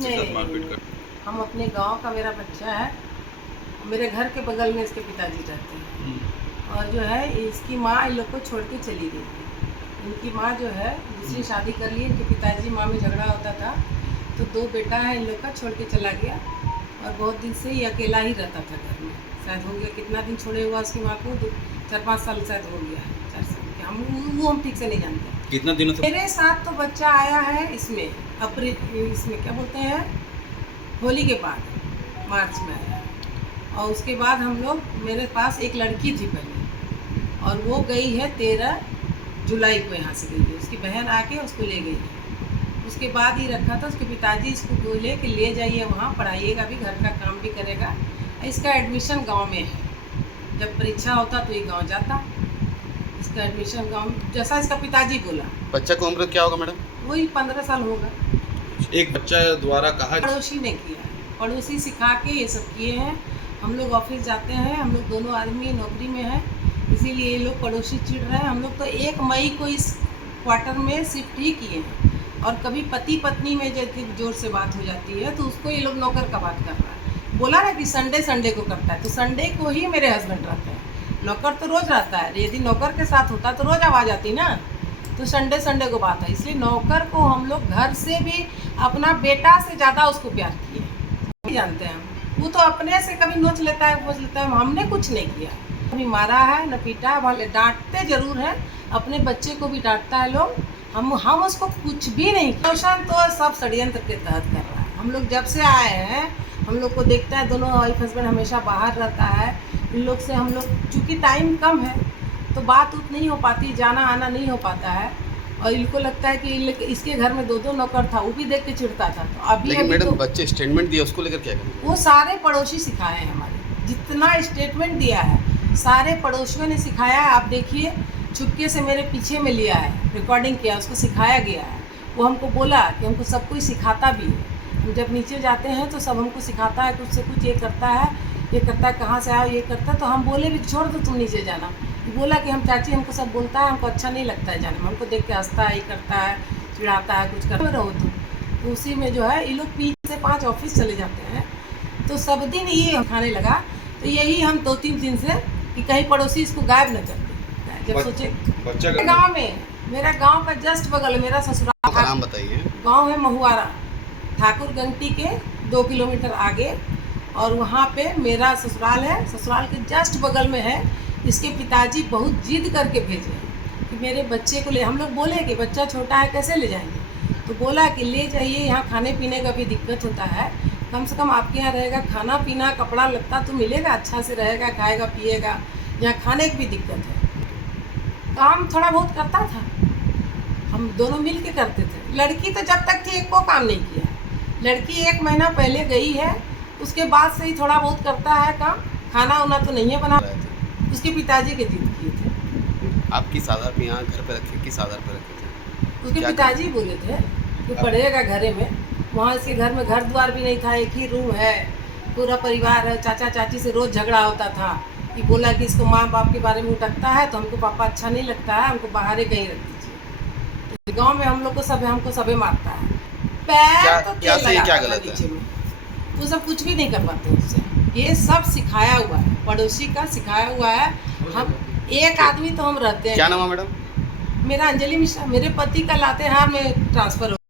हम अपने गांव का मेरा बच्चा है, मेरे घर के बगल में इसके पिताजी रहते हैं और जो है इसकी माँ इन लोग को छोड़ के चली गई थी। इनकी माँ जो है दूसरी शादी कर ली, इनके पिताजी माँ में झगड़ा होता था तो दो बेटा है इन लोग का, छोड़ के चला गया और बहुत दिन से ये अकेला ही रहता था घर में। शायद हो गया कितना दिन छोड़े हुआ उसकी माँ को, 4-5 साल शायद हो गया है, 4 साल के हम ठीक से नहीं जानते कितना दिनों से। मेरे साथ तो बच्चा आया है इसमें इसमें क्या बोलते हैं, होली के बाद मार्च में आया है। और उसके बाद हम लोग, मेरे पास एक लड़की थी पहले और वो गई है 13 जुलाई को यहाँ से गई है, उसकी बहन आके उसको ले गई है। उसके बाद ही रखा था, उसके पिताजी इसको बोले कि ले जाइए वहाँ, पढ़ाइएगा भी, घर का काम भी करेगा। इसका एडमिशन गांव में है, जब परीक्षा होता तो ये गांव जाता। इसका एडमिशन गांव, जैसा इसका पिताजी बोला। बच्चा को उम्र क्या होगा मैडम? वही 15 साल होगा। एक बच्चा द्वारा कहा, पड़ोसी ने किया है, पड़ोसी सिखा के ये सब किए हैं। हम लोग ऑफिस जाते हैं, हम लोग दोनों आदमी नौकरी में हैं, इसीलिए ये लोग पड़ोसी चिढ़ रहे हैं। हम लोग तो 1 मई को इस क्वार्टर में शिफ्ट ही किए हैं और कभी पति पत्नी में जैसे जोर से बात हो जाती है तो उसको ये लोग नौकर का बात कर रहा है। बोला ना कि संडे को करता है, तो संडे को ही मेरे हस्बैंड रहते हैं, नौकर तो रोज़ रहता है। यदि नौकर के साथ होता तो रोज़ आवाज़ आती ना, तो संडे को बात है। इसलिए नौकर को हम लोग घर से भी अपना बेटा से ज़्यादा उसको प्यार किए, नहीं जानते हैं हम। वो तो अपने से कभी नोच लेता है, खोज लेता है, हमने कुछ नहीं किया, कभी मारा है न पीटा है। भले डांटते जरूर है, अपने बच्चे को भी डांटता है लोग, हम उसको कुछ भी नहीं। शोषण तो सब षड्यंत्र के तहत कर रहा है। हम लोग जब से आए हैं हम लोग को देखता है, दोनों वाइफ हस्बैंड हमेशा बाहर रहता है। इन लोग से हम लोग, चूँकि टाइम कम है तो बात उत नहीं हो पाती, जाना आना नहीं हो पाता है। और इनको लगता है कि इसके घर में 2 नौकर था, वो भी देख के चिढ़ता था। तो अभी मैडम तो बच्चे स्टेटमेंट दिया, उसको लेकर क्या करें? वो सारे पड़ोसी सिखाए हैं हमारे, जितना स्टेटमेंट दिया है सारे पड़ोसियों ने सिखाया है। आप देखिए, चुपके से मेरे पीछे में लिया है, रिकॉर्डिंग किया, उसको सिखाया गया है। वो हमको बोला कि हमको सब कुछ सिखाता भी है। हम जब नीचे जाते हैं तो सब हमको सिखाता है, कुछ से कुछ ये करता है, कहाँ से आओ, ये करता है। तो हम बोले भी छोड़ दो तुम नीचे जाना। बोला कि हम चाची हमको सब बोलता है, हमको अच्छा नहीं लगता है जाने में, हमको देख के हंसता है, ये करता है, चिढ़ाता है, कुछ कर रहो तुम। तो उसी में जो है ये लोग 3 से 5 ऑफिस चले जाते हैं, तो सब दिन ये खाने लगा। तो यही हम 2-3 दिन से कि कहीं पड़ोसी इसको गायब न कर दे। जब सोचे बच्चा गाँव में, मेरा गाँव का जस्ट बगल मेरा ससुराल, नाम बताइए। गाँव है महुआरा, ठाकुर गंगटी के 2 किलोमीटर आगे, और वहाँ पे मेरा ससुराल है। ससुराल के जस्ट बगल में है। इसके पिताजी बहुत जिद करके भेजे हैं कि मेरे बच्चे को ले। हम लोग बोले कि बच्चा छोटा है कैसे ले जाएंगे, तो बोला कि ले जाइए, यहाँ खाने पीने का भी दिक्कत होता है, कम से कम आपके यहाँ रहेगा, खाना पीना कपड़ा लत्ता तो मिलेगा, अच्छा से रहेगा, खाएगा पिएगा। यहाँ खाने की भी दिक्कत है। काम थोड़ा बहुत करता था, हम दोनों मिल के करते थे। लड़की तो जब तक थी एक को काम नहीं किया। लड़की 1 महीना पहले गई है, उसके बाद से ही थोड़ा बहुत करता है काम। खाना उना तो नहीं है बना, उसके पिताजी के जिद किए थे। आपकी सादा पे यहाँ घर पे रखे, किस आधार पे रखे थे? उसके पिताजी बोले थे कि पढ़ेगा घरे में। वहाँ इसके घर में घर द्वार भी नहीं था, एक ही रूम है, पूरा परिवार है। चाचा चाची से रोज़ झगड़ा होता था कि बोला कि इसको माँ बाप के बारे में उटकता है तो हमको पापा अच्छा नहीं लगता है, हमको बाहर ही कहीं रख दीजिए। गाँव में हम लोग को हमको सबे मारता है, पैर तो क्या सही क्या गलत है? वो सब कुछ भी नहीं कर पाते उससे। ये सब सिखाया हुआ है, पड़ोसी का सिखाया हुआ है। हम एक आदमी तो हम रहते हैं। क्या नाम है मैडम? मेरा अंजलि मिश्रा। मेरे पति का लातेहार में ट्रांसफ़र